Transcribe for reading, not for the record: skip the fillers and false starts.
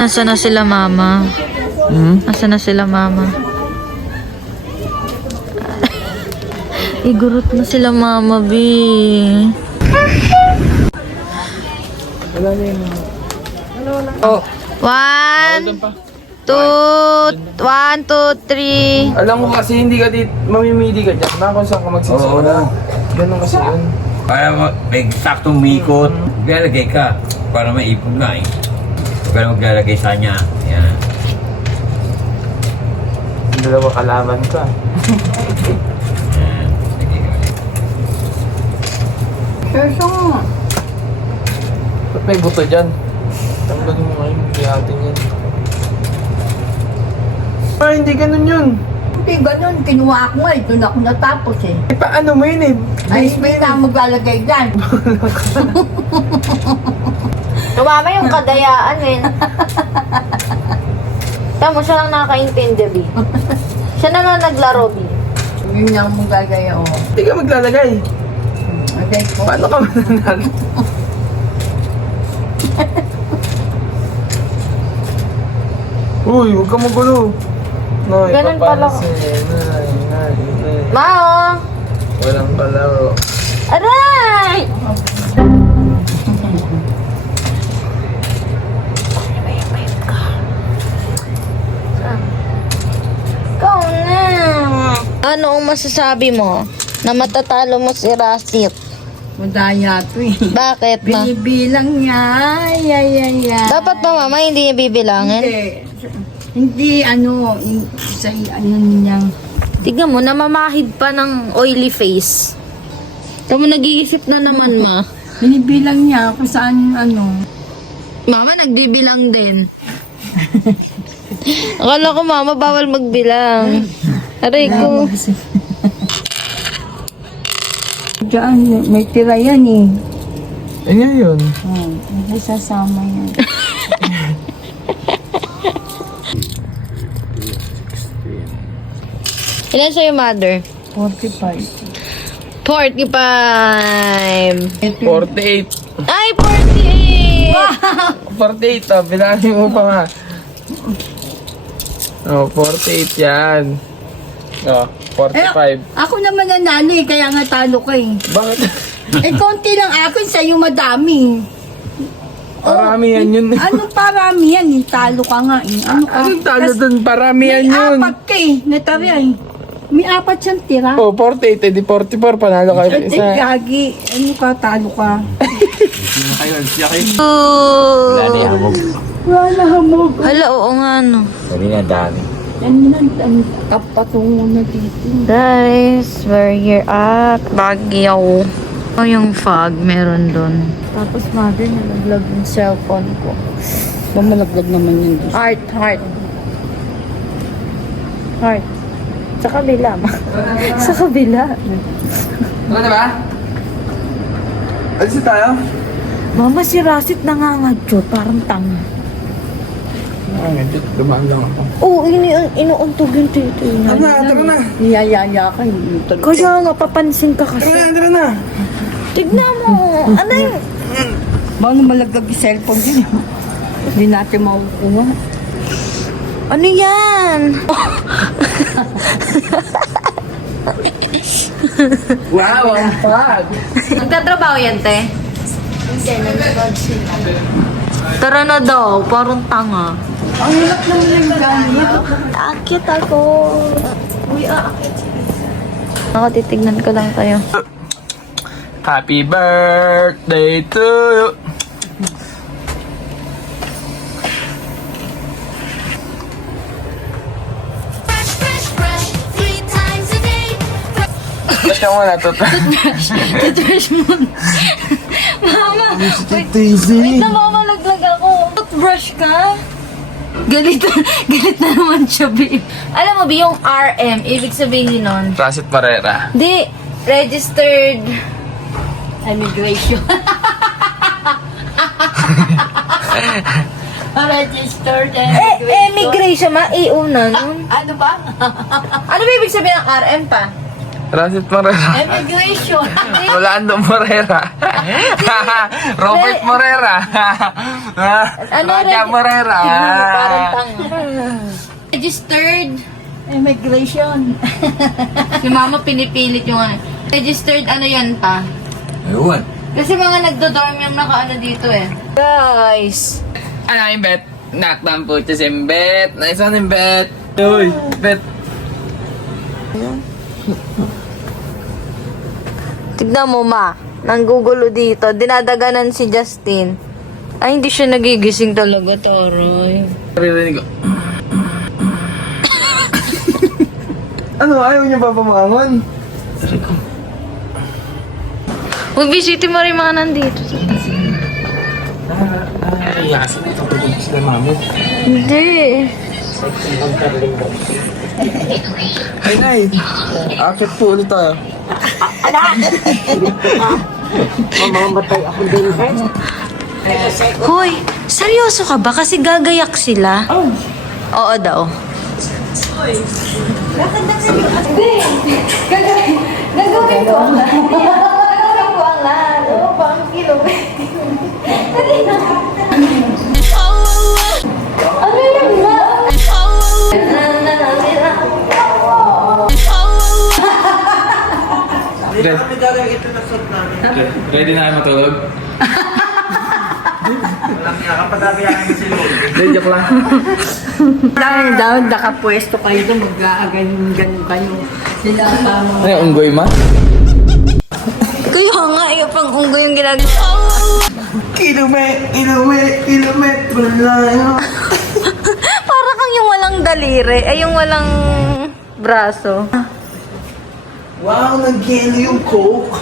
Nasaan na sila mama? Nasaan na sila mama? Igurot na sila mama, B. Oh, One, two, three. alam ko kasi hindi ka mamimili ka dyan. Kung saan ka magsisimula. Ganun kasi yun. Para may saktong mikot, maglalagay ka para may ipon nga eh. Huwag ka na maglalagay sa kanya. Yan. Dalawa kalaban ka. Yan. Lagay ka ulit. Ba't may buto dyan? Tanggalin mo ngayon. Hindi natin yan. Ah, hindi ganun yun. Hindi ganun, kinuha ko nga, doon ako natapos eh. Eh, paano mo yun eh? Ay, may na maglalagay dyan. Tumama yung kadayaan, eh. Tama, siya lang nakakaintindi, B. Siya na lang naglaro, B. Yun lang maglalagay ako. Hindi ka maglalagay. Okay po. Paano ka mananalo? Uy, huwag ka magulo. Nay, Ganun pala. Nay. Mao! Walang palaro. Aray! Ikaw na. Ano ang masasabi mo na matatalo mo si Rasit? Madaya to eh. Bakit na? Binibilang niya. Ay. Dapat ba mama hindi niya bibilangin? Hindi, sa ano niyang. Tignan mo, namamahid pa ng oily face. Tama, nag-iisip na naman, ma. Binibilang niya kung saan Mama, nagbibilang din. Akala ko, mama, bawal magbilang. Aray ko. Diyan, may tira yan eh. Eh nga yun. Hindi sasama yan. Ilan sa'yo, mother? 45. 45. 48. Ay, 48! 48 ah, bilangin mo pa nga. Oh, 48 yan. Oh, 45. Ako naman nanalo eh, kaya nga talo ka eh. Bakit? Eh, konti lang akin, sa'yo madami. Parami yan yun. Anong parami yan eh? Talo ka nga eh. Ano ka? Anong talo dun? Parami yan May yun. apat ka eh, natarya eh. May apat siyang tira. Oh, 48, edi 44, panalo kayo Eh, isa. gagi. Ano ka, talo ka. Wala na yung Wala hamog. Hala, oo nga, no. Sabi na dami. Ano na, kapatungo na dito. Guys, we're here at Baguio. Oh, yung fog, meron dun. Tapos, mother, nalaglag yung cellphone ko. Mamalaglag naman yun. Heart. Heart. Sa kabila, ma. Sa kabila. Ano ba? Alis na tayo? Mama, si Rasit nangangadyo. Parang tanga. Ah, medyo dumaan lang ako. Oo, inuuntog yung tito. Tara na. Niyayaya ka. Kaya nga, papansin ka kasi. Tara na. Tignan mo. Ano yung... Baka malaglag yung cellphone din. Hindi natin makukuha. Ano yan? Wow, ang pag. Nagtatrabaho yan, te? Tara na daw, parang tanga. Ang hirap naman yung gamit. Akit ako. Uy, aakit. Nakatitignan ko lang kayo. Happy birthday to you. Tapos ka muna, Toothbrush mo. Mama, wait na mama, laglag ako. Toothbrush ka? Galit na naman siya, babe. Alam mo ba yung RM, ibig sabihin nun? Rasit Barrera. Di, registered. Immigration. Registered Immigration, ma, EO na nun. Ano ba? Ano ba ibig sabihin ng RM pa? Rasit Morera. Immigration. Rolando Morera. Robert Morera. Raja Morera. Parang tanga. Registered. Immigration. Si mama pinipilit yung ano. Registered ano yan pa? Ayun. Kasi mga nagdo-dorm yung nakaano dito eh. Guys. Ano yung bet? Naktan po ito si Bet. Nice one yung Bet. Uy, Bet. Tignan mo ma. Nanggugulo dito. Dinadaganan si Justin. Ay, hindi siya nagigising talaga, Taray. Naririnig ko. Ano? Ayaw niyo ba pumangon? Huwag bisiti mo rin mga nandito. Yasin ito. Pwede sila mami. Hindi. Ay, Nay. Akit po ulit tayo. Hoy, seryoso ka ba? Kasi gagayak sila. Oo daw. Gagawin ko ang lahat. Gagawin ko ang lahat. Oo, pang kilo. Ano yun nga? Ready na kayo matulog? Hindi, joke lang. Dahil daw nakapwesto kayo doon, mag-aagan kayo. Sila tama. Ano yung unggoy, ma? Kaya nga, yung pang unggoy yung ginagawa. Kilometro lang. Para kang yung walang daliri, ay yung walang braso. Wow, nag-gelo yung coke.